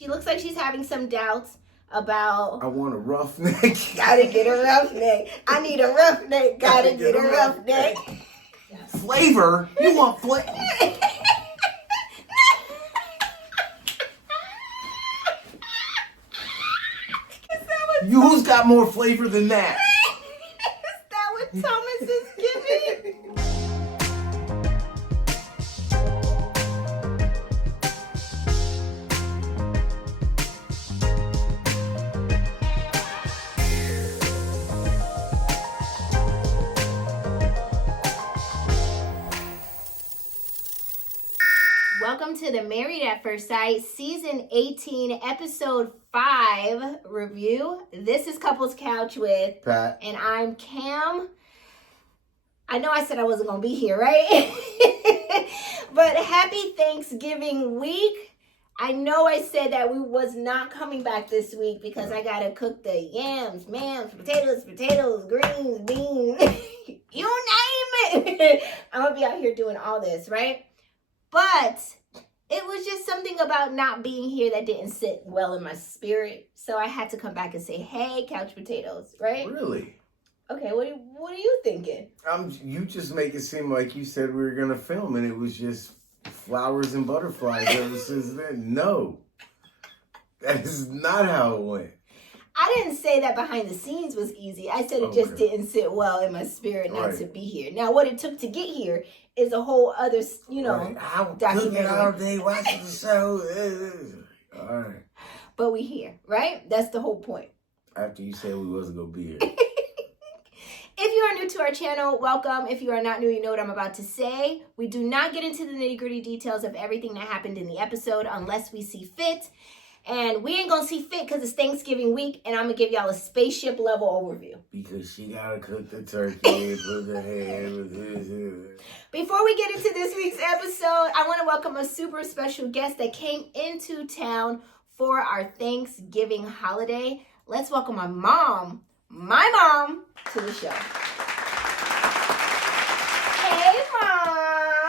She looks like she's having some doubts about... I want a roughneck. Gotta get a roughneck. I need a roughneck. Gotta get a roughneck. Flavor? You want flavor? Who's got more flavor than that? Is that what Thomas is giving? Welcome to the Married at First Sight Season 18, Episode 5 review. This is Couples Couch with Pat. And I'm Cam. I know I said I wasn't going to be here, right? But happy Thanksgiving week. I know I said that we was not coming back this week because I got to cook the yams, mams, potatoes, greens, beans, you name it. I'm going to be out here doing all this, right? But it was just something about not being here that didn't sit well in my spirit. So I had to come back and say, hey, couch potatoes, right? Really? Okay, what are you thinking? You just make it seem like you said we were going to film and it was just flowers and butterflies ever since then. No. That is not how it went. I didn't say that behind the scenes was easy. I said it just didn't sit well in my spirit not to be here. Now, what it took to get here is a whole other, documentary. All day watching the show. All right. But we here, right? That's the whole point. After you said we wasn't going to be here. If you are new to our channel, welcome. If you are not new, you know what I'm about to say. We do not get into the nitty-gritty details of everything that happened in the episode unless we see fit. And we ain't gonna see fit because it's Thanksgiving week, and I'm gonna give y'all a spaceship level overview. Because she gotta cook the turkey, put the ham. Before we get into this week's episode, I want to welcome a super special guest that came into town for our Thanksgiving holiday. Let's welcome my mom, to the show. Hey, Mom.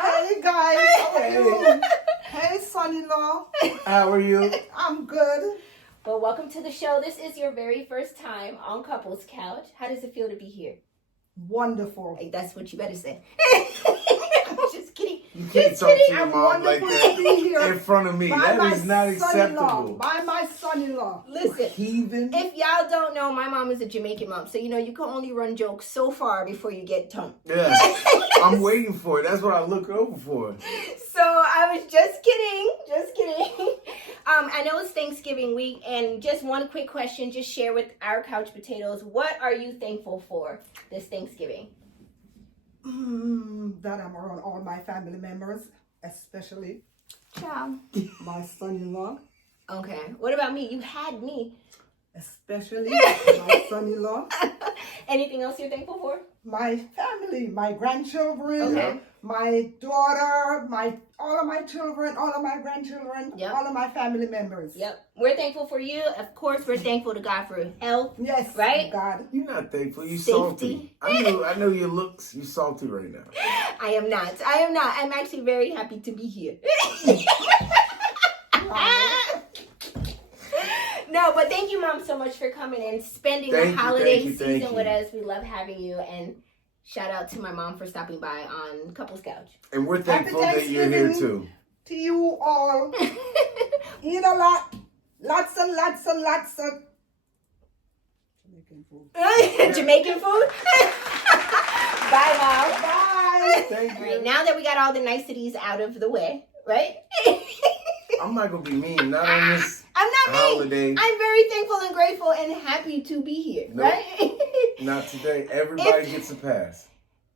Hey, guys. How are you? Hey, son-in-law. How are you? I'm good. Well, welcome to the show. This is your very first time on Couples Couch. How does it feel to be here? Wonderful. Hey, that's what you better say. I'm just kidding. You can't talk to your I'm mom like wonderful to be here that in front of me. That is not acceptable. By my son-in-law. Listen, Heathen. if y'all don't know, my mom is a Jamaican mom. So, you can only run jokes so far before you get tongue. Yeah. I'm waiting for it. That's what I look over for. So I was just kidding. I know it's Thanksgiving week, and just one quick question, just share with our couch potatoes. What are you thankful for this Thanksgiving? That I'm around all my family members, especially Ciao. my son-in-law. Okay. What about me? You had me. Especially my son-in-law. Anything else you're thankful for? My family, my grandchildren, Okay. my daughter, all of my children, all of my grandchildren, Yep. all of my family members. Yep. We're thankful for you. Of course, we're thankful to God for health. Yes. Right? God. You're not thankful. You Safety. salty. I know your looks. You salty right now. I am not. I'm actually very happy to be here. No, but thank you, Mom, so much for coming and spending the holiday season with us. We love having you. And shout out to my mom for stopping by on Couples Couch. And we're thankful that you're here too. To you all. Eat a lot. Lots and lots and lots of Jamaican food. Jamaican food? Bye, Mom. Bye. Thank All you. right, now that we got all the niceties out of the way, right? I'm not going to be mean. Not on this I'm not holiday. mean. I'm very thankful and grateful and happy to be here, Nope. right? Not today. Everybody gets a pass.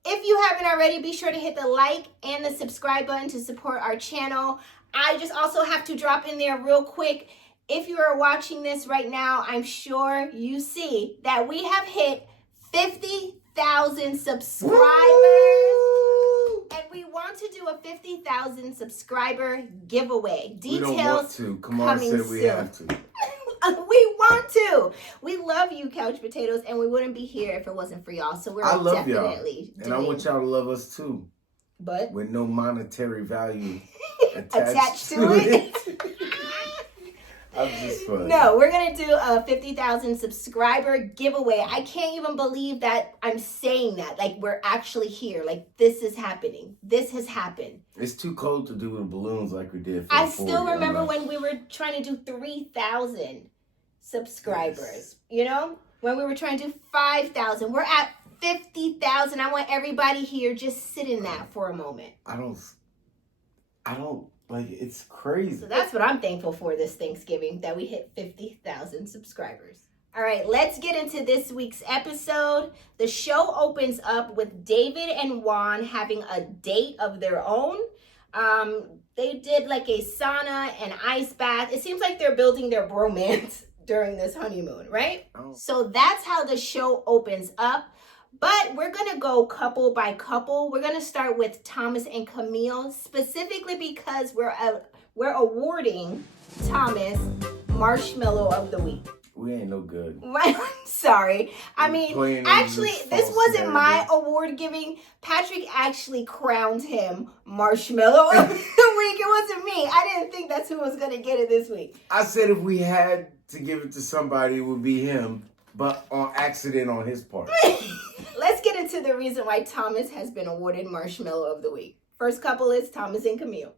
If you haven't already, be sure to hit the like and the subscribe button to support our channel. I just also have to drop in there real quick. If you are watching this right now, I'm sure you see that we have hit 50,000 subscribers. Woo! And we want to do a 50,000 subscriber giveaway. We don't want Details to. Come on, coming said we soon. have to. We want to. We love you, couch potatoes, and we wouldn't be here if it wasn't for y'all. So we're I love y'all. definitely And I want y'all to love us too. But With no monetary value attached to it. I'm just funny. No, we're going to do a 50,000 subscriber giveaway. I can't even believe that I'm saying that. Like, we're actually here. Like, this is happening. This has happened. It's too cold to do with balloons like we did for I 40. still remember when we were trying to do 3,000 subscribers. Yes. You know? When we were trying to do 5,000. We're at 50,000. I want everybody here just sit in that for a moment. I don't, like, it's crazy. So that's what I'm thankful for this Thanksgiving, that we hit 50,000 subscribers. All right, let's get into this week's episode. The show opens up with David and Juan having a date of their own. They did like a sauna and ice bath. It seems like they're building their bromance during this honeymoon, right? Oh. So that's how the show opens up. But we're going to go couple by couple. We're going to start with Thomas and Camille, specifically because we're awarding Thomas Marshmallow of the Week. We ain't no good. I'm sorry. I mean, actually, this wasn't my award giving. Patrick actually crowned him Marshmallow of the Week. It wasn't me. I didn't think that's who was going to get it this week. I said if we had to give it to somebody, it would be him, but on accident on his part. Let's get into the reason why Thomas has been awarded Marshmallow of the Week. First couple is Thomas and Camille.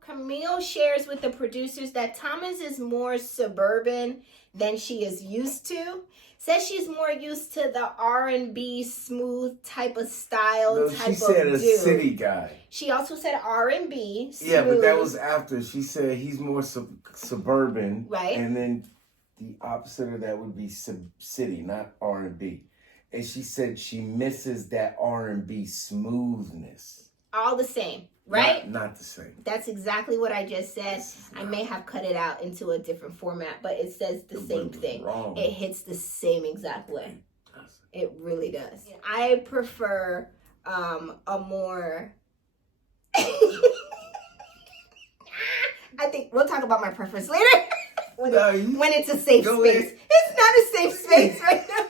Camille shares with the producers that Thomas is more suburban than she is used to. Says she's more used to the R&B smooth type of style. No, type she of said a dude. city guy. She also said R&B smooth. Yeah, but that was after. She said he's more suburban. Right. And then the opposite of that would be city, not R&B. And she said she misses that R&B smoothness. All the same, right? Not the same. That's exactly what I just said. I may have cut it out into a different format, but it says the same thing. Wrong. It hits the same exact way. It really does. I prefer a more... I think we'll talk about my preference later. when it's a safe space. It's not a safe space right now.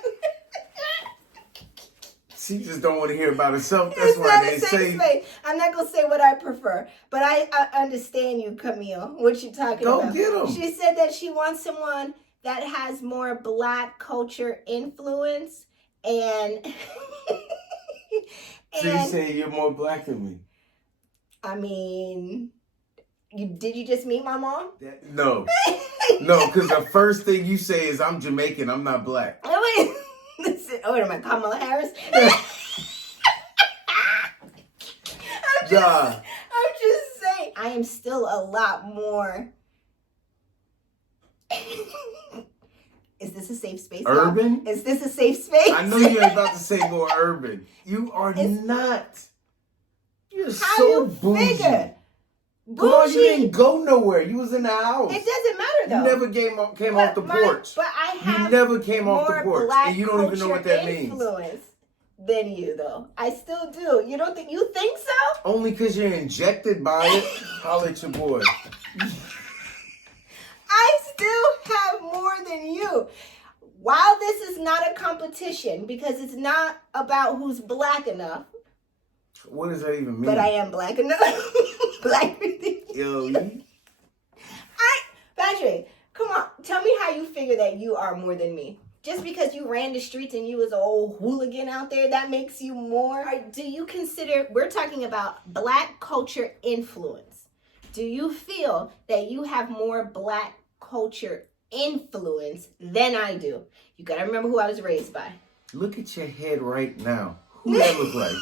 She just don't want to hear about herself. That's It's why not they a safe say. space. I'm not going to say what I prefer. But I understand you, Camille, what you're talking Go about. get 'em. She said that she wants someone that has more Black culture influence. And, So you say you're more Black than me? I mean, did you just meet my mom? No. No, because the first thing you say is I'm Jamaican, I'm not Black. Oh, wait. Listen, what am I, Kamala Harris? I'm just saying. I am still a lot more... Is this a safe space? Urban? Is this a safe space? I know you're about to say more urban. You are not. You're How so you bougie. figure? Come on, you Bougie. didn't go nowhere. You was in the house. It doesn't matter though. You never came off the porch. But I have You never came off the more porch. Black And you don't even know what that culture means. influence than you though. I still do. You don't think? You think so? Only because you're injected by it. Holler at your boy. I still have more than you. While this is not a competition, because it's not about who's Black enough, What does that even mean? but I am Black enough. Black. Yo, Patrick, come on. Tell me how you figure that you are more than me. Just because you ran the streets and you was an old hooligan out there, that makes you more? Or do you consider, we're talking about Black culture influence. Do you feel that you have more Black culture influence than I do? You gotta remember who I was raised by. look at your head right now. Who that look like?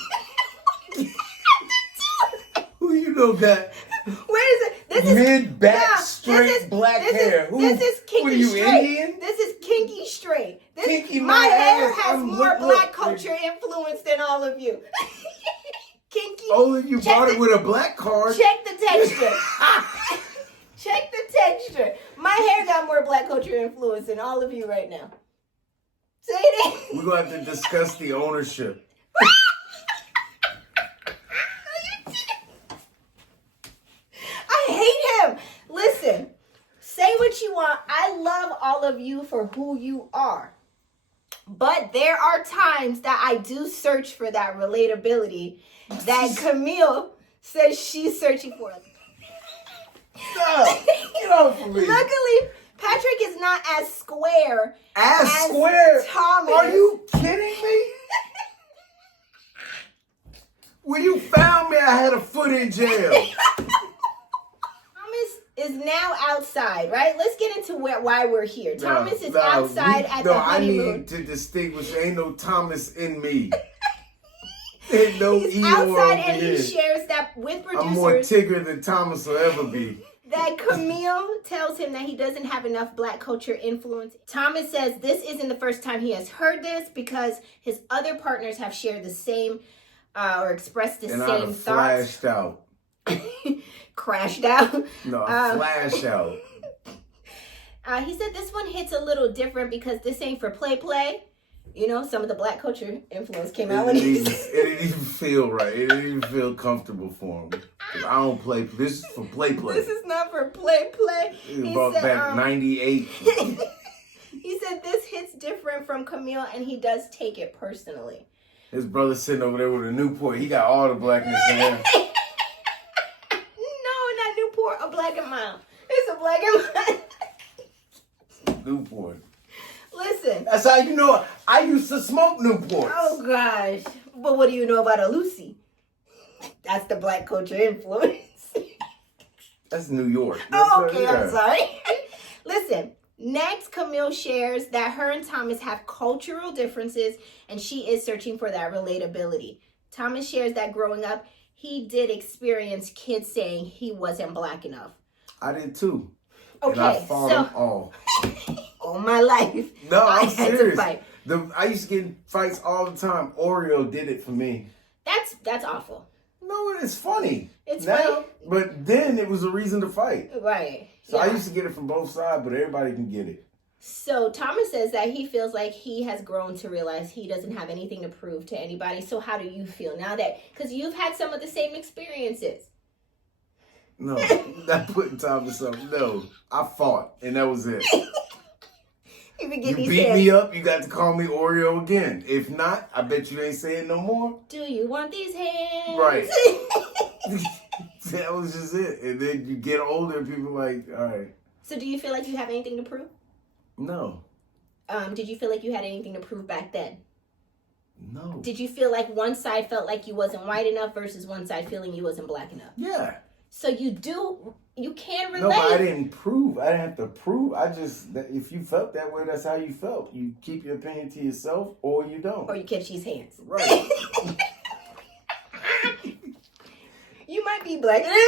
Who you know that? Where is it? This is Mid-back, straight black hair. This is kinky what are you, straight. Indian? This is kinky straight. Kinky my my hair ass. has I'm more look- Black look. culture influence than all of you. Kinky. Oh, you Check bought the- it with a black card. Check the texture. Check the texture. My hair got more Black culture influence than all of you right now. Say it. We're going to have to discuss the ownership. I hate him. Listen, say what you want. I love all of you for who you are. But there are times that I do search for that relatability that Camille says she's searching for. Stop. Get off of me. Luckily, Patrick is not as square As square? Thomas. Are you kidding me? When you found me, I had a foot in jail. Thomas is now outside, right? Let's get into why we're here. Thomas is outside at the honeymoon. I need to distinguish. Ain't no Thomas in me. Ain't no He's Eeyore outside over and here. he shares that with I'm more producers Tigger than Thomas will ever be. that Camille tells him that he doesn't have enough Black culture influence. Thomas says this isn't the first time he has heard this because his other partners have shared the same or expressed the And I'd same have thoughts. flashed out. Crashed out. No, I flash out. He said this one hits a little different because this ain't for play. You know, some of the Black culture influence came out when he It didn't even feel right. It didn't even feel comfortable for him. 'Cause I don't play. This is for play. This is not for play. It brought back 98. He said this hits different from Camille and he does take it personally. His brother sitting over there with a Newport. He got all the blackness in there. No, not Newport, a Black and Mild. It's a Black and Mild. Newport. Listen. That's how you know it. I used to smoke Newports. Oh gosh. But what do you know about a Lucy? That's the Black culture influence. That's New York. Oh, okay, I'm sorry. Listen, next Camille shares that her and Thomas have cultural differences and she is searching for that relatability. Thomas shares that growing up, he did experience kids saying he wasn't Black enough. I did too. Okay, and I fought them all. All my life. No, I'm I had to serious. fight. I used to get in fights all the time. Oreo did it for me. That's awful. No, it's funny. It's now, funny. But then it was a reason to fight. Right. So I Yeah. used to get it from both sides, but everybody can get it. So Thomas says that he feels like he has grown to realize he doesn't have anything to prove to anybody. So how do you feel now that, because you've had some of the same experiences? No, not putting Thomas up. No, I fought, and that was it. You You beat me up, you got to call me Oreo again. If not, I bet you ain't saying no more. Do you want these hands? Right. That was just it. And then you get older, people like, all right. So do you feel like you have anything to prove? No. Did you feel like you had anything to prove back then? No. Did you feel like one side felt like you wasn't white enough versus one side feeling you wasn't Black enough? Yeah. So you can relate. No, but I didn't prove. I didn't have to prove. If you felt that way, that's how you felt. You keep your opinion to yourself or you don't. Or you catch these hands. Right. You might be Black than me.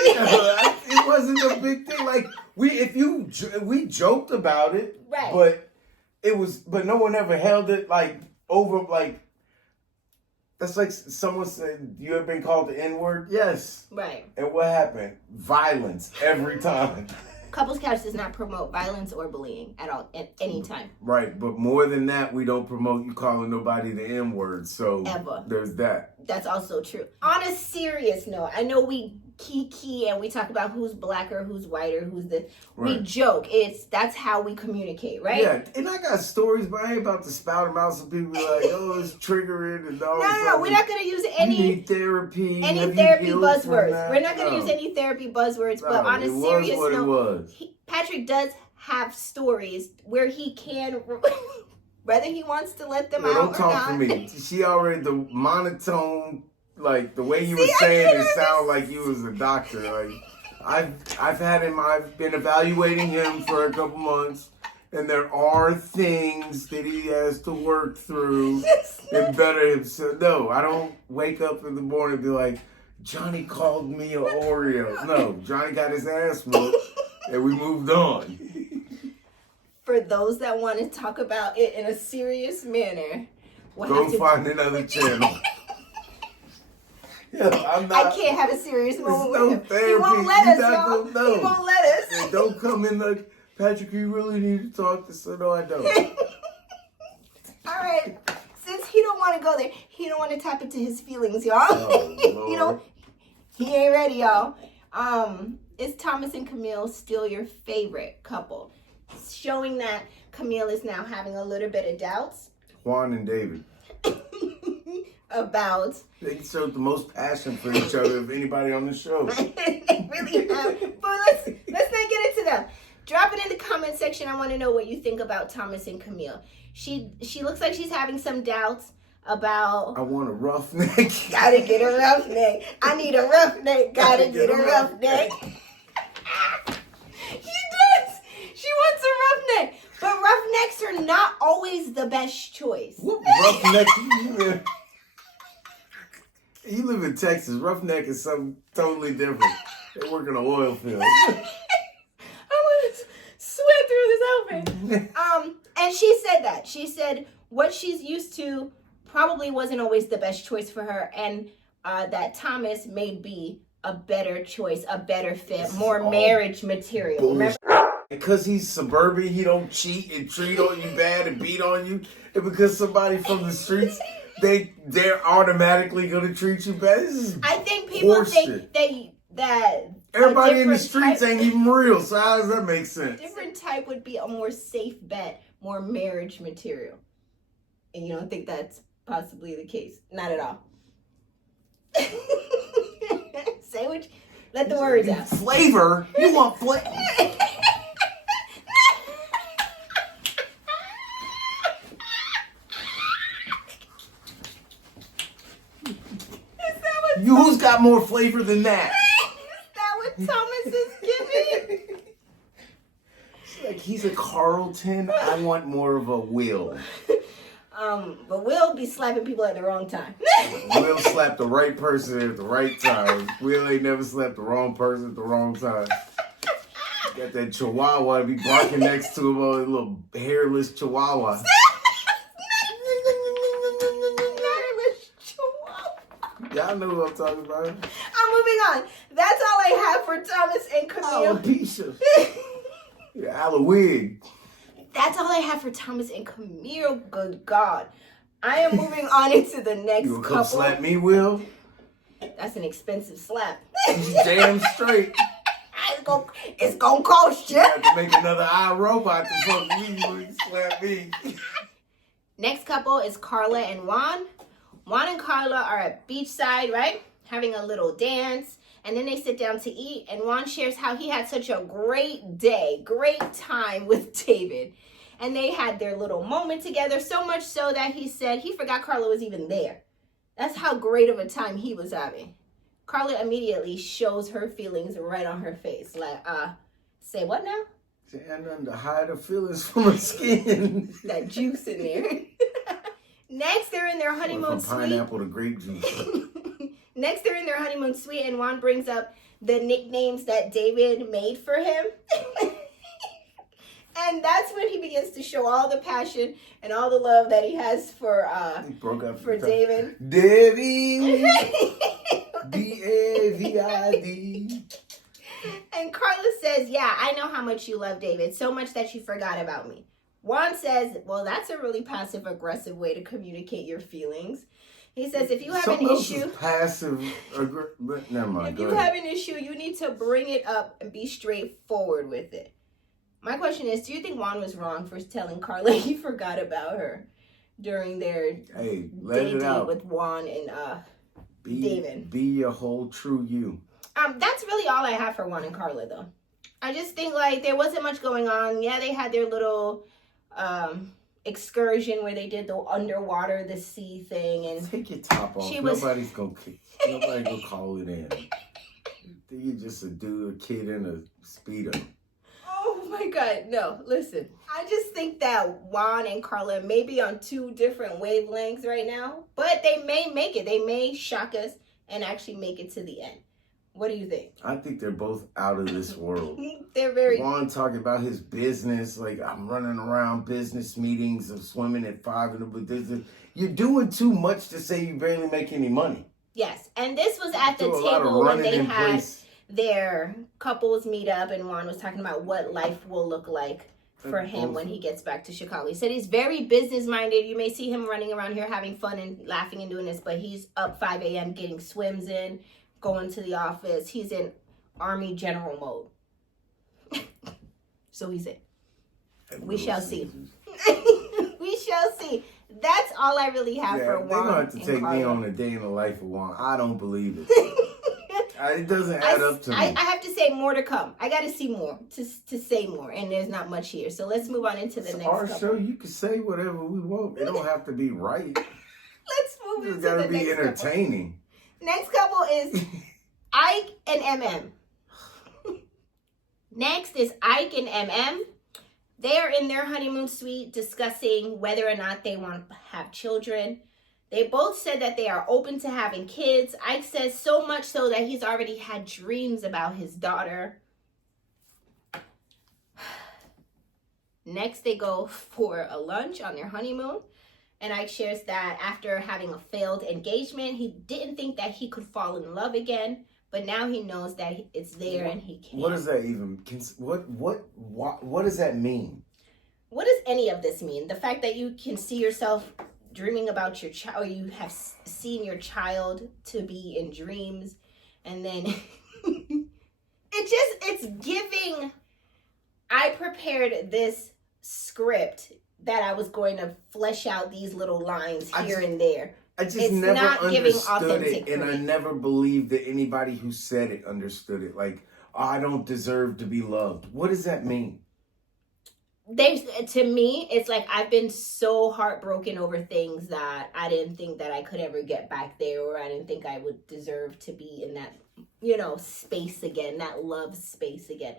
It wasn't a big thing. Like we joked about it, Right. but no one ever held it like over like. That's like someone said, you ever been called the N-word? Yes. Right. And what happened? Violence every time. Couples Couch does not promote violence or bullying at all, at any time. Right, but more than that, we don't promote you calling nobody the N-word. So Ever. there's that. That's also true. On a serious note, I know we kiki and we talk about who's blacker, who's whiter, who's the. Right. We joke. That's how we communicate, right? Yeah, and I got stories, but I ain't about to spout them out so people be like, oh, it's triggering and all. No. We're not gonna use You any need therapy. Have you therapy healed from buzzwords. that? We're not gonna No. use any therapy buzzwords. No, But on a it serious was what note, it was. Patrick does have stories where he can, whether he wants to let them No, out don't or talk not. to me. She already the monotone, like the way you See, were I saying can't it even- sound like you was a doctor. Like I've had him. I've been evaluating him for a couple months, and there are things that he has to work through and better himself. No, I don't wake up in the morning and be like, Johnny called me an Oreo. No, Johnny got his ass whooped, and we moved on. For those that want to talk about it in a serious manner, we'll Go have to. find another channel. Yeah, I'm not. I can't have a serious moment no with him. He therapy. won't let You us, not y'all. gonna know. He won't let us. And don't come in like, Patrick, you really need to talk to so no, I don't. All right. Since he don't want to go there, he don't want to tap into his feelings, y'all. Oh, He ain't ready, y'all. Is Thomas and Camille still your favorite couple? Showing that Camille is now having a little bit of doubts. Juan and David. About. They showed the most passion for each other of anybody on the show. They really have. But let's not get into them. Drop it in the comment section. I want to know what you think about Thomas and Camille. She looks like she's having some doubts about. I want a roughneck. Gotta get a roughneck. I need a roughneck. Gotta get a roughneck. She does. She wants a roughneck. But roughnecks are not always the best choice. What roughneck you live in Texas. Roughneck is something totally different. They work in an oil field. I want to sweat through this outfit. And she said that. She said what she's used to probably wasn't always the best choice for her, and that Thomas may be a better choice, a better fit, more marriage material. Remember? Because he's suburban, he don't cheat and treat on you bad and beat on you. And because somebody from the streets, they're automatically gonna treat you bad. I think people think that everybody in the streets type, ain't even real. So how does that make sense? Different type would be a more safe bet, more marriage material. And you don't think that's possibly the case? Not at all. Say what you, let the words out. Flavor? You want flavor? Who's got more flavor than that? Is that what Thomas is giving? It's like he's a Carlton. I want more of a Will. But Will be slapping people at the wrong time. Will slap the right person at the right time. Will ain't never slapped the wrong person at the wrong time. Got that chihuahua to be barking next to him, a little hairless chihuahua. Y'all know what I'm talking about. I'm moving on. That's all I have for Thomas and Camille. Alopecia. Yeah, Alawig. That's all I have for Thomas and Camille. Good God. I am moving on into the next You gonna couple. come slap me, Will? That's an expensive slap. Damn straight. It's gonna cost you. You have to make another iRobot to fuck me when you slap me. Next couple is Carla and Juan. Juan and Carla are at beachside, right? Having a little dance. And then they sit down to eat. And Juan shares how he had such a great day, great time with David. And they had their little moment together, so much so that he said he forgot Carla was even there. That's how great of a time he was having. Carla immediately shows her feelings right on her face. Like, say what now? She had nothing to hide her feelings from her skin. That juice in there. Next, they're in their honeymoon From pineapple to grape juice. Next, they're in their honeymoon suite, and Juan brings up the nicknames that David made for him. And that's when he begins to show all the passion and all the love that he has for David. David. D-A-V-I-D. And Carla says, yeah, I know how much you love David, so much that you forgot about me. Juan says, well, that's a really passive-aggressive way to communicate your feelings. He says, if you have an issue... Never mind. If you have an issue, you need to bring it up and be straightforward with it. My question is, do you think Juan was wrong for telling Carla he forgot about her during their date with Juan and David? Be your whole true you. That's really all I have for Juan and Carla, though. I just think, like, there wasn't much going on. Yeah, they had their little excursion where they did the underwater, the sea thing. And take your top off. Nobody's gonna call it in. You're just a kid in a Speedo. Oh my God, no, listen. I just think that Juan and Carla may be on two different wavelengths right now, but they may make it. They may shock us and actually make it to the end. What do you think? I think they're both out of this world. They're very... Juan talking about his business, like, I'm running around business meetings, I'm swimming at 5 in the business. You're doing too much to say you barely make any money. Yes, and this was at the table when they had their couples meet up, and Juan was talking about what life will look like for him when he gets back to Chicago. He said he's very business-minded. You may see him running around here having fun and laughing and doing this, but he's up 5 a.m. getting swims in, going to the office. He's in Army General mode. So he said, we shall see. We shall see. That's all I really have for They're gonna Juan have to and take me Carla. on a day in the life of Juan. I don't believe it. It doesn't add up to me. I have to say more to come. I got to see more to say more, and there's not much here. So let's move on into the next Our couple. show, you can say whatever we want. It don't have to be right. Let's move It's into got the to be next couple. entertaining. Next couple is Ike and MM. Next is Ike and MM. They are in their honeymoon suite discussing whether or not they want to have children. They both said that they are open to having kids. Ike says so much so that he's already had dreams about his daughter. Next, they go for a lunch on their honeymoon. And Ike shares that after having a failed engagement, he didn't think that he could fall in love again. But now he knows that it's there and he can. What does that even? What does that mean? What does any of this mean? The fact that you can see yourself dreaming about your child, or you have seen your child to be in dreams, and then it's giving. I prepared this script that I was going to flesh out these little lines here and there. I just It's never not giving understood it, authentic and I proof. never believed that anybody who said it understood it. Like, I don't deserve to be loved. What does that mean? To me, it's like I've been so heartbroken over things that I didn't think that I could ever get back there, or I didn't think I would deserve to be in that, space again, that love space again.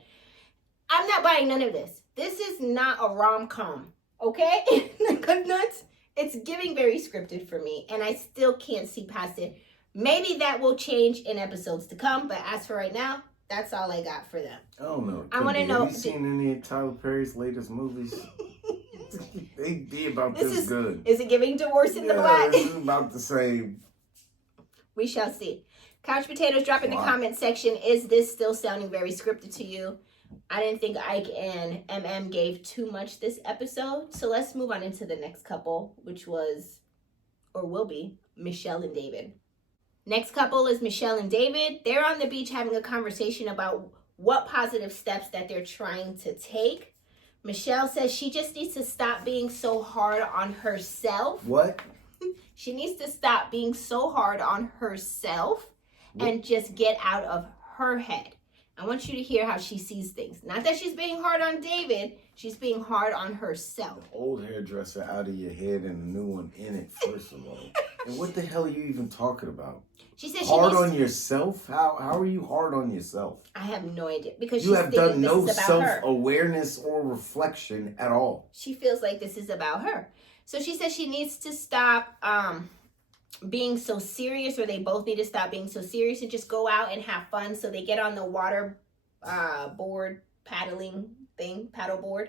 I'm not buying none of this. This is not a rom-com, okay? Good nuts. It's giving very scripted for me, and I still can't see past it. Maybe that will change in episodes to come, but as for right now, that's all I got for them. I don't know. I want to know. Have you seen any of Tyler Perry's latest movies? They did about this good. Is it giving divorce in the black? It's about the same. We shall see. Couch Potatoes, drop in the comment section. Is this still sounding very scripted to you? I didn't think Ike and MM gave too much this episode. So let's move on into the next couple, which was, or will be, Michelle and David. Next couple is Michelle and David. They're on the beach having a conversation about what positive steps that they're trying to take. Michelle says she just needs to stop being so hard on herself. What? She needs to stop being so hard on herself and just get out of her head. I want you to hear how she sees things. Not that she's being hard on David. She's being hard on herself. Old hairdresser out of your head and a new one in it, first of all. And what the hell are you even talking about? She says hard on yourself? How are you hard on yourself? I have no idea. Because you have done no her. self-awareness or reflection at all. She feels like this is about her. So she says she needs to stop being so serious, or they both need to stop being so serious and just go out and have fun. So they get on the water board paddling thing, paddleboard,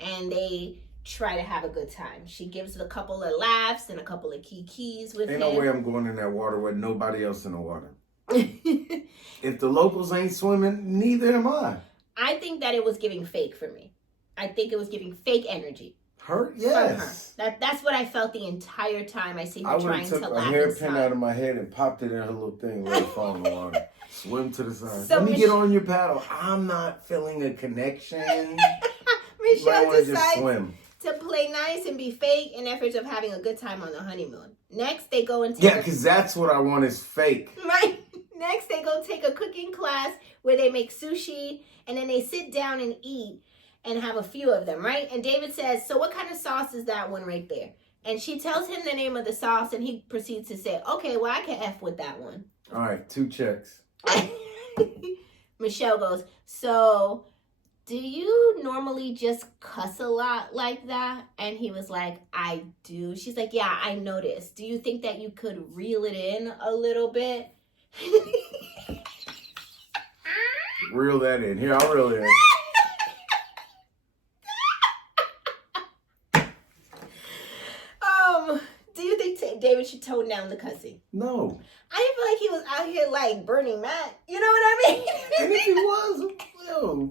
and they try to have a good time. She gives a couple of laughs and a couple of kikis with him. Ain't no way I'm going in that water with nobody else in the water. If the locals ain't swimming, neither am I. I think that it was giving fake for me. I think it was giving fake energy. Her? Yes. From her. That's what I felt the entire time I see her I trying to laugh. I would have took a hairpin out of my head and popped it in her little thing, let it fall in the water. Swim to the side. So Let me get on your paddle. I'm not feeling a connection. Michelle just decides swim. to play nice and be fake in efforts of having a good time on the honeymoon. Next, they go into because that's what I want is fake. Right. Next, they go take a cooking class where they make sushi, and then they sit down and eat and have a few of them, right? And David says, so what kind of sauce is that one right there? And she tells him the name of the sauce, and he proceeds to say, okay, well, I can F with that one. All right, 2 checks. Michelle goes, so do you normally just cuss a lot like that? And he was like, I do. She's like, yeah, I noticed. Do you think that you could reel it in a little bit? Reel that in. Here, I'll reel it in. Do you think David should tone down the cussing? No. I didn't feel like he was out here like Burning Man. You know what I mean? And if he was,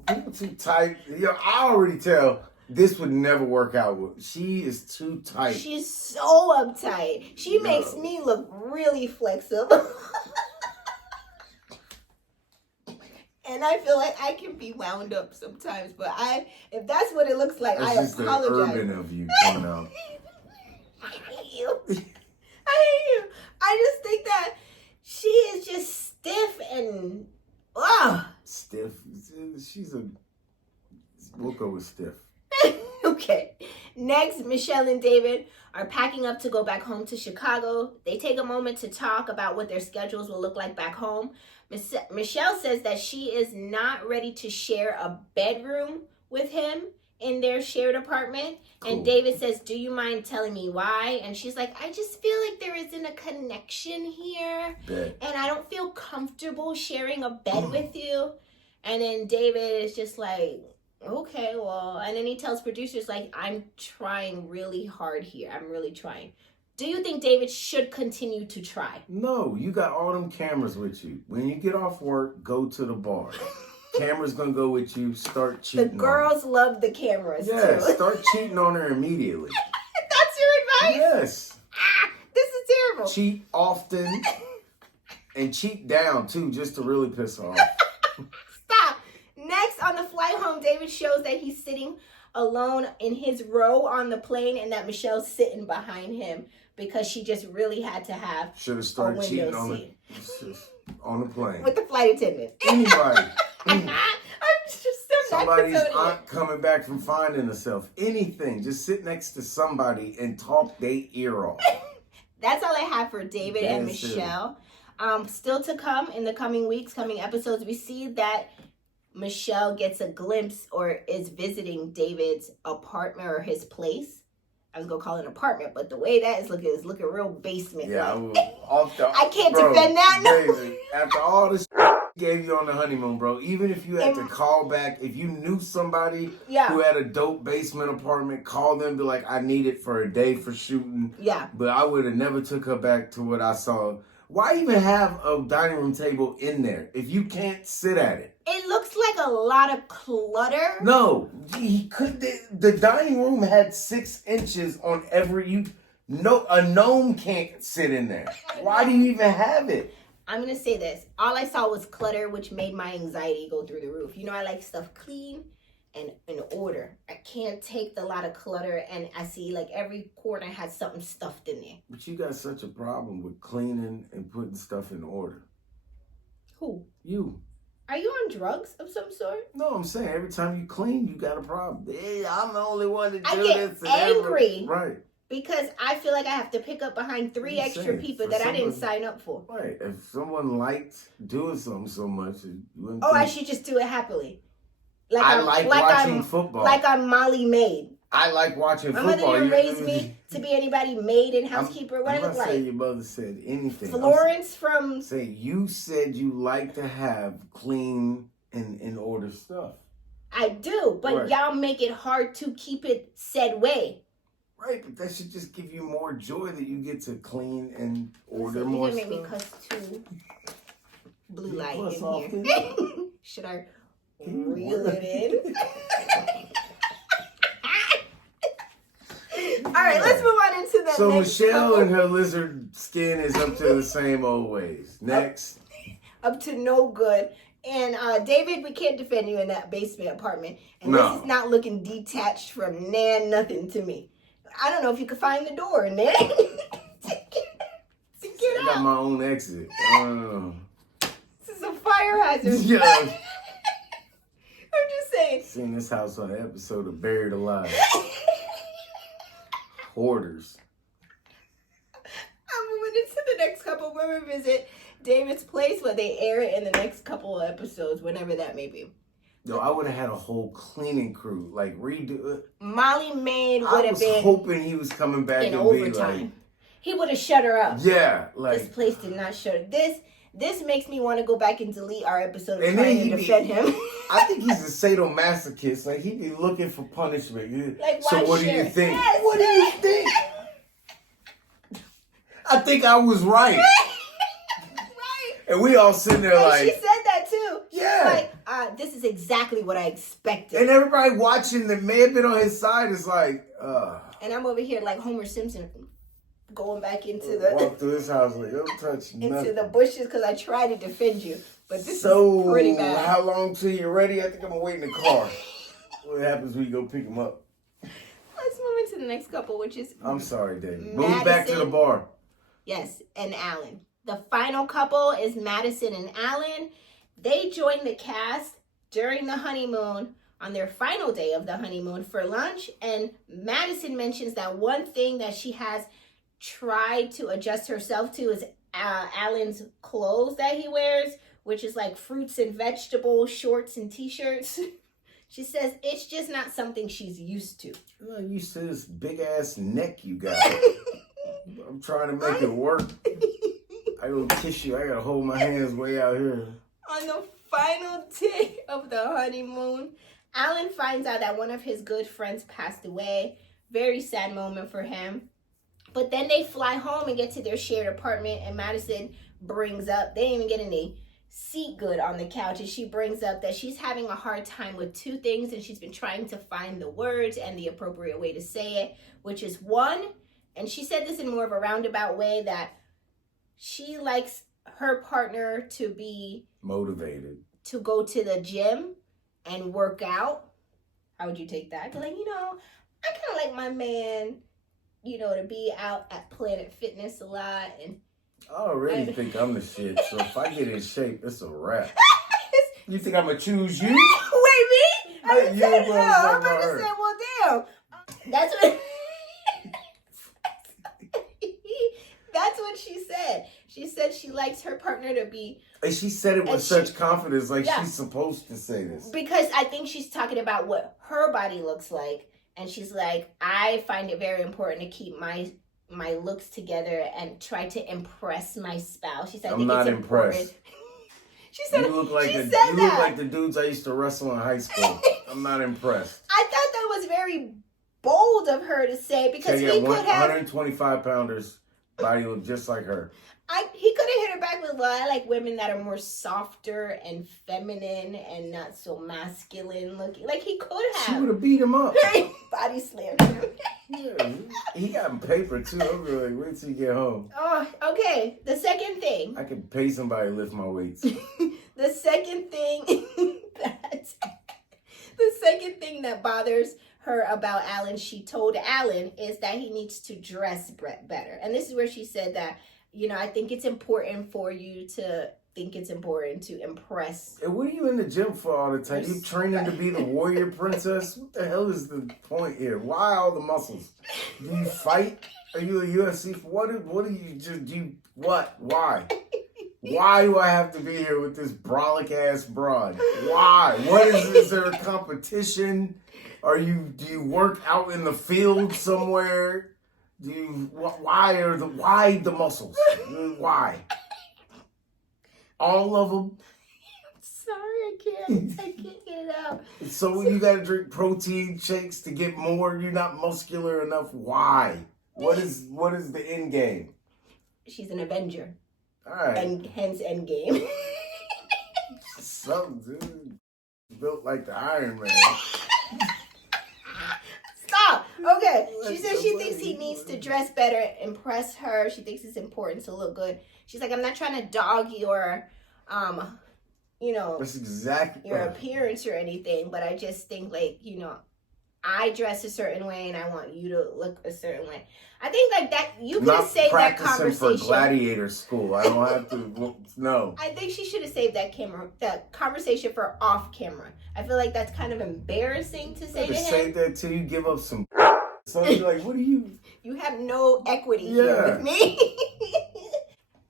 people too tight. I already tell this would never work out. She is too tight. She's so uptight. She makes me look really flexible. And I feel like I can be wound up sometimes, but if that's what it looks like, that's I just apologize. The urban of you coming out. you. I hate you. I just think that she is just stiff and Stiff. We'll go with stiff. Okay. Next, Michelle and David are packing up to go back home to Chicago. They take a moment to talk about what their schedules will look like back home. Michelle says that she is not ready to share a bedroom with him in their shared apartment. Cool. And David says, do you mind telling me why? And she's like, I just feel like there isn't a connection here. Bet. And I don't feel comfortable sharing a bed with you. And then David is just like, okay, well, and then he tells producers, like, I'm trying really hard here. I'm really trying. Do you think David should continue to try? No, you got all them cameras with you. When you get off work, go to the bar. Camera's gonna go with you. Start cheating. The girls love the cameras, yeah, too. start cheating on her immediately. That's your advice? Yes. This is terrible. Cheat often and cheat down, too, just to really piss her off. Stop. Next, on the flight home, David shows that he's sitting alone in his row on the plane and that Michelle's sitting behind him because she just really had to have Should have started cheating seat. on the plane. With the flight attendant. Anybody. I'm Somebody's aunt coming back from finding herself. Anything. Just sit next to somebody and talk their ear off. That's all I have for David and Yes, Michelle. Still to come in the coming weeks, coming episodes, we see that Michelle gets a glimpse or is visiting David's apartment or his place. I was gonna call it an apartment, but the way that is looking real basement. Yeah, I can't defend that. No. Baby, after all this gave you on the honeymoon, bro, even if you had to call back, if you knew somebody who had a dope basement apartment, call them, be like, I need it for a day for shooting. Yeah. But I would have never took her back to what I saw. Why even have a dining room table in there if you can't sit at it? It looks like a lot of clutter. No, he could. The dining room had 6 inches on every. A gnome can't sit in there. Why do you even have it? I'm gonna say this. All I saw was clutter, which made my anxiety go through the roof. You know, I like stuff clean and in order. I can't take the lot of clutter, and I see like every corner has something stuffed in there. But you got such a problem with cleaning and putting stuff in order. Who? You. Are you on drugs of some sort? No, I'm saying every time you clean, you got a problem. Hey, I'm the only one to do I get this. angry. Right. Because I feel like I have to pick up behind 3 extra people that I didn't sign up for. Right. If someone liked doing something so much, you wouldn't I should just do it happily. I like watching football. Like I'm Molly Maid. I like watching My football. mother didn't raise me to be anybody maid and housekeeper. What I look like? Your mother said anything. Florence from... Say, you said you like to have clean and in order stuff. I do, but y'all make it hard to keep it said way. Right, but that should just give you more joy that you get to clean and order more stuff. You're going to make me cuss too. Blue light in here. Should I reel it in? All right, let's move on into the So next Michelle couple. and her lizard skin is up to the same old ways. Next. Up to no good. And David, we can't defend you in that basement apartment. And this is not looking detached from nothing to me. I don't know if you could find the door in there to get I got out. my own exit. This is a fire hazard. Yeah. I'm just saying. Seen this house on an episode of Buried Alive. Hoarders. I'm moving into the next couple where we visit David's place, where they air it in the next couple of episodes, whenever that may be. Yo, I would have had a whole cleaning crew, like redo it. Molly Maid would have been hoping he was coming back in and overtime. be like, he would have shut her up. yeah, like This place did not shut her. This makes me want to go back and delete our episode of And trying then to defend him. I think he's a sadomasochist. Like he'd be looking for punishment. Like, so why what do you share? think? Yes. What do you think? I think I was right. Right. And we all sitting there And like, she said that too. yeah. Like, this is exactly what I expected. And everybody watching that may have been on his side is like, And I'm over here like Homer Simpson, going back into walk through this house like, don't touch into nothing. the bushes because I tried to defend you, but this So, is pretty bad. how long till you're ready? I think I'm gonna wait in the car. What happens when you go pick him up? Let's let's move into the next couple, which is I'm sorry, David. Move back to the Madison. bar. Yes, and Alan. The final couple is Madison and Alan. They joined the cast during the honeymoon on their final day of the honeymoon for lunch. And Madison mentions that one thing that she has tried to adjust herself to is Alan's clothes that he wears, which is like fruits and vegetables, shorts and t-shirts. She says it's just not something she's used to. I'm not used to this big ass neck you got. I'm trying to make it work. I go tissue. I gotta hold my hands way out here. On the final day of the honeymoon, Alan finds out that one of his good friends passed away. Very sad moment for him. But then they fly home and get to their shared apartment, and Madison brings up, they didn't even get any seat good on the couch, and she brings up that she's having a hard time with two things, and she's been trying to find the words and the appropriate way to say it, which is one, and she said this in more of a roundabout way, that she likes her partner to be motivated to go to the gym and work out. How would you take that? I'd be like, I kind of like my man, to be out at Planet Fitness a lot. And I already think I'm the shit, so if I get in shape, it's a wrap. You think I'm gonna choose you? Wait, me? I didn't say no. I'm about to her. say, well, damn. That's what... That's what she said. She said she likes her partner to be... And she said it with such confidence, like she's supposed to say this. Because I think she's talking about what her body looks like. And she's like, I find it very important to keep my looks together and try to impress my spouse. She said, I'm not impressed. She said, you look like look like the dudes I used to wrestle in high school. I'm not impressed. I thought that was very bold of her to say, because he could have 125 pounders, body look just like her. He could have hit her back with, well, I like women that are more softer and feminine and not so masculine looking. Like, he could have. She would have beat him up. Body slammed him. Yeah, he got paper too. I'm really like, wait till you get home. Oh, okay. The second thing. I could pay somebody to lift my weights. The second thing that bothers her about Alan, she told Alan, is that he needs to dress better. And this is where she said that, I think it's important for you to think it's important to impress. And what are you in the gym for all the time? You training to be the warrior princess? What the hell is the point here? Why all the muscles? Do you fight? Are you a UFC? What do you just do? What? Why? Why do I have to be here with this brolic ass broad? Why? What is there a competition? Do you work out in the field somewhere? Why the muscles? Why? All of them? I'm sorry, I can't get it out. So you gotta drink protein shakes to get more? You're not muscular enough? Why? What is the end game? She's an Avenger. All right. And hence end game. Some dude built like the Iron Man. Stop. Okay. She says she thinks he needs to dress better, impress her. She thinks it's important to look good. She's like, I'm not trying to dog your, That's exactly your appearance or anything, but I just think, like, I dress a certain way and I want you to look a certain way. I think like that you could have saved that conversation for gladiator school. I don't have to. No. I think she should have saved that conversation for off camera. I feel like that's kind of embarrassing to say to him. Say that till you give up some. So you're like, what are you? You have no equity here with me.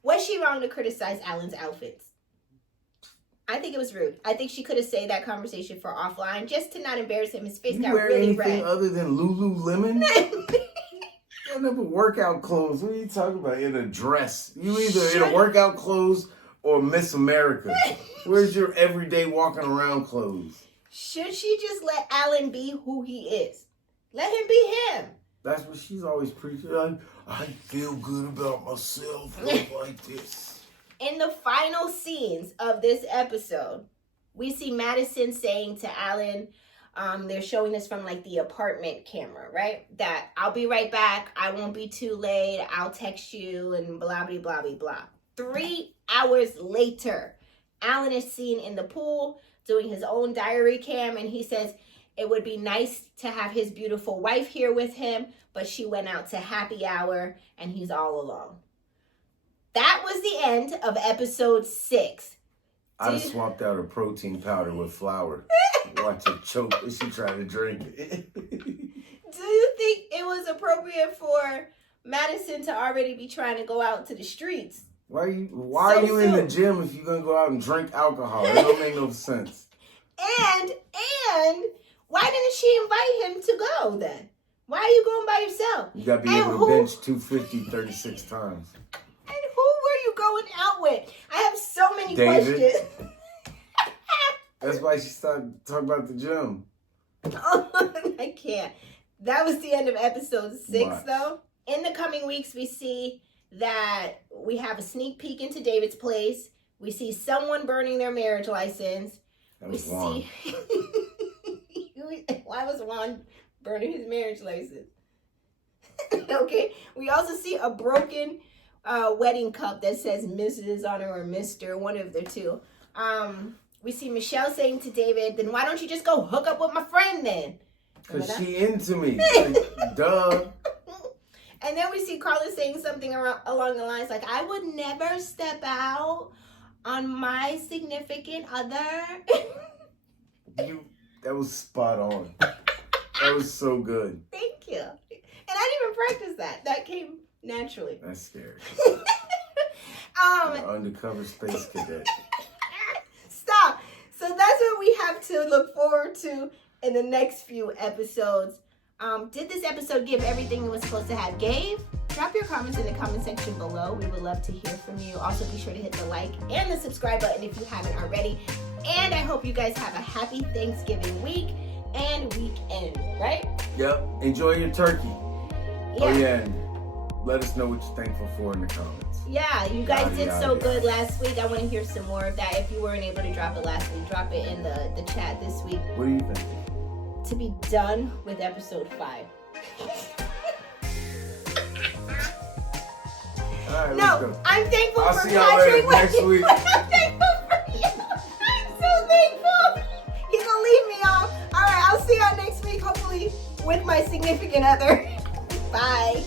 Was she wrong to criticize Alan's outfits? I think it was rude. I think she could have saved that conversation for offline just to not embarrass him. His face got really red. Anything other than Lululemon? You never workout clothes. What are you talking about? In a dress. You either in a workout clothes or Miss America. Where's your everyday walking around clothes? Should she just let Alan be who he is? Let him be him. That's what she's always preaching. I feel good about myself like this. In the final scenes of this episode, we see Madison saying to Alan, they're showing this from like the apartment camera, right? That I'll be right back. I won't be too late. I'll text you and blah, blah, blah, blah, blah. 3 hours later, Alan is seen in the pool doing his own diary cam. And he says, It would be nice to have his beautiful wife here with him, but she went out to happy hour and he's all alone. That was the end of episode 6. I swapped out a protein powder with flour. Watch her choke as she tried to drink it. Do you think it was appropriate for Madison to already be trying to go out to the streets? Why are you in the gym if you're gonna go out and drink alcohol? It don't make no sense. And why didn't she invite him to go then? Why are you going by yourself? You gotta be able to bench 250 36 times. And who were you going out with? I have so many David. questions. That's why she started talking about the gym. Oh, I can't. That was the end of episode 6, Watch. though. In the coming weeks, we see that we have a sneak peek into David's place. We see someone burning their marriage license. That was Juan. Why was Juan burning his marriage license? Okay. We also see a broken wedding cup that says Mrs. on it or Mr. One of the two. We see Michelle saying to David, then why don't you just go hook up with my friend then? Because she into me. Like, duh. And then we see Carla saying something along the lines like, I would never step out on my significant other. That was spot on. That was so good. Thank you. And I didn't even practice that. That came naturally. That's scary. Um, Undercover space cadet. Stop. So that's what we have to look forward to in the next few episodes. Did this episode give everything it was supposed to have? Gave? Drop your comments in the comment section below. We would love to hear from you. Also, be sure to hit the like and the subscribe button if you haven't already. And I hope you guys have a happy Thanksgiving week and weekend, right? Yep. Enjoy your turkey. Yeah. Oh, yeah. And let us know what you're thankful for in the comments. Yeah, you guys Yada, did yada, so yada. good last week. I want to hear some more of that. If you weren't able to drop it last week, drop it in the chat this week. What do you think? To be done with episode 5. All right, let's No, go. I'm thankful I'll for see y'all Patrick. later next week. I'm thankful for you. I'm so thankful. He's gonna leave me on. All right, I'll see y'all next week, hopefully with my significant other. Bye.